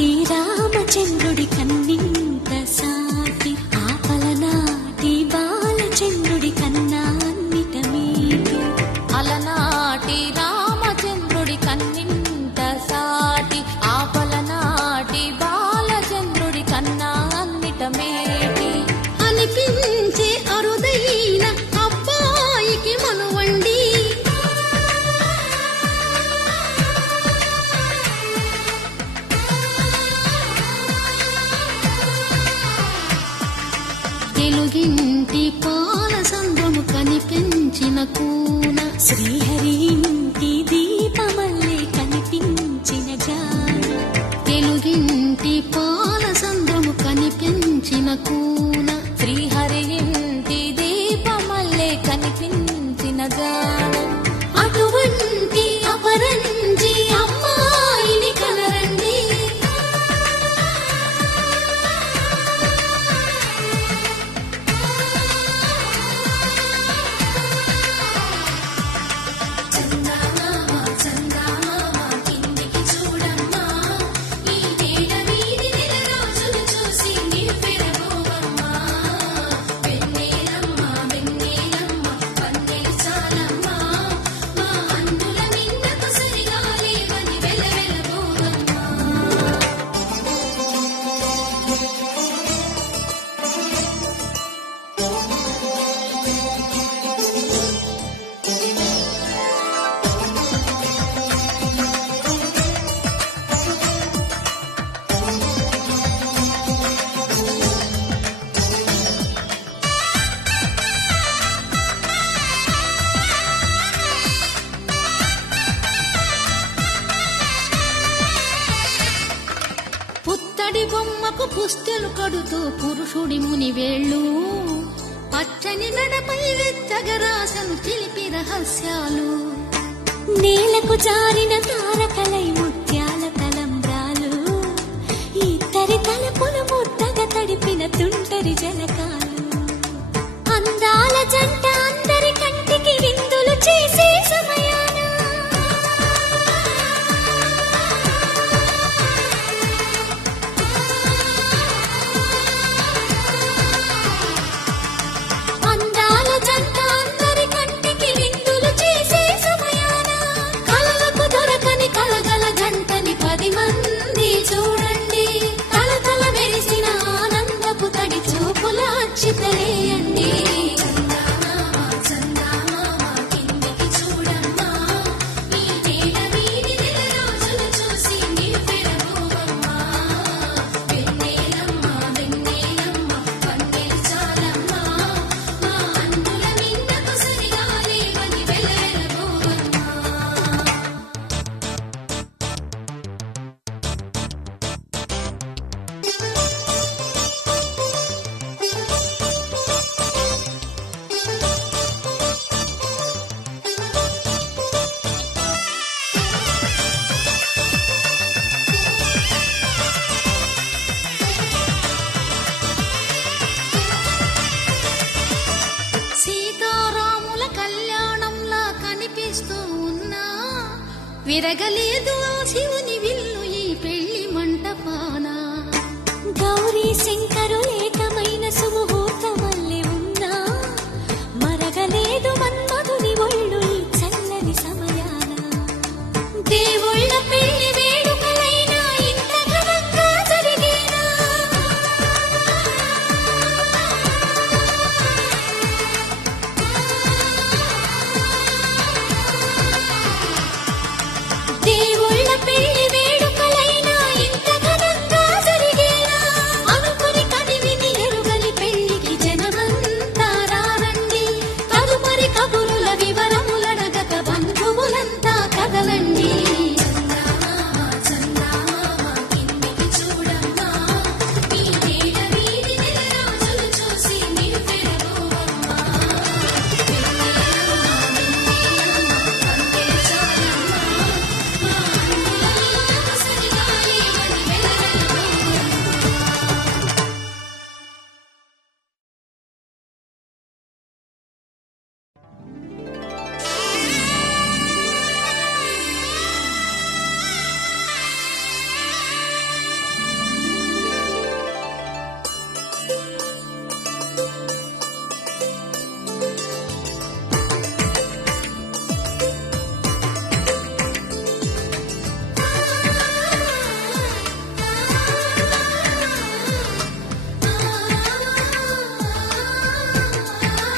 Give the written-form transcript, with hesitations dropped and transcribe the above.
అలనాటి రామచంద్రుడి కన్నింత సాటి ఆపలనాటి బాలచంద్రుడి కన్నా అన్నిట మీటి అలనాటి రామచంద్రుడి కన్నింత సాటి ఆపలనాటి బాలచంద్రుడి కన్నా అన్నిట మేటి అనిపించే అరుదైన అబ్బాయికి మనువండి తెలుగింటి పాలసంద్రము కనిపించిన కూన శ్రీహరి ఇంటి దీపమల్లే కనిపించిన జాన తెలుగింటి పాలసంద్రము కనిపించిన కూన శ్రీహరి ఇంటి దీపమల్లే కనిపించిన జాన అటువంటి అపరంజి అమ్మాయిని కనరండి పుత్తడి బొమ్మకు పుస్తెలు కడుతూ పురుషుడి ముని వేళ్ళు పచ్చని మెడపై వెచ్చగరాసను చిలిపి రహస్యాలు నేలకు జారిన తారకలై ముత్యాల తలంబ్రాలు ఇద్దరి తలపులు ముద్దగా తడిపిన తుంటరి జలకాలు అందాల జంట అందరి కంటికి విందులు చేసే సమయాన అందాల జంట అందరి కంటికి విందులు చేసే సమయాన కలలకు దొరకని కలగల జంటని 10 మంది చూడండి తలతల మెరిసిన ఆనందపు తడి చూపుల అచ్చితలేయండి సీతారాముల కళ్యాణంలా కనిపిస్తూ ఉన్నా విరగలేదు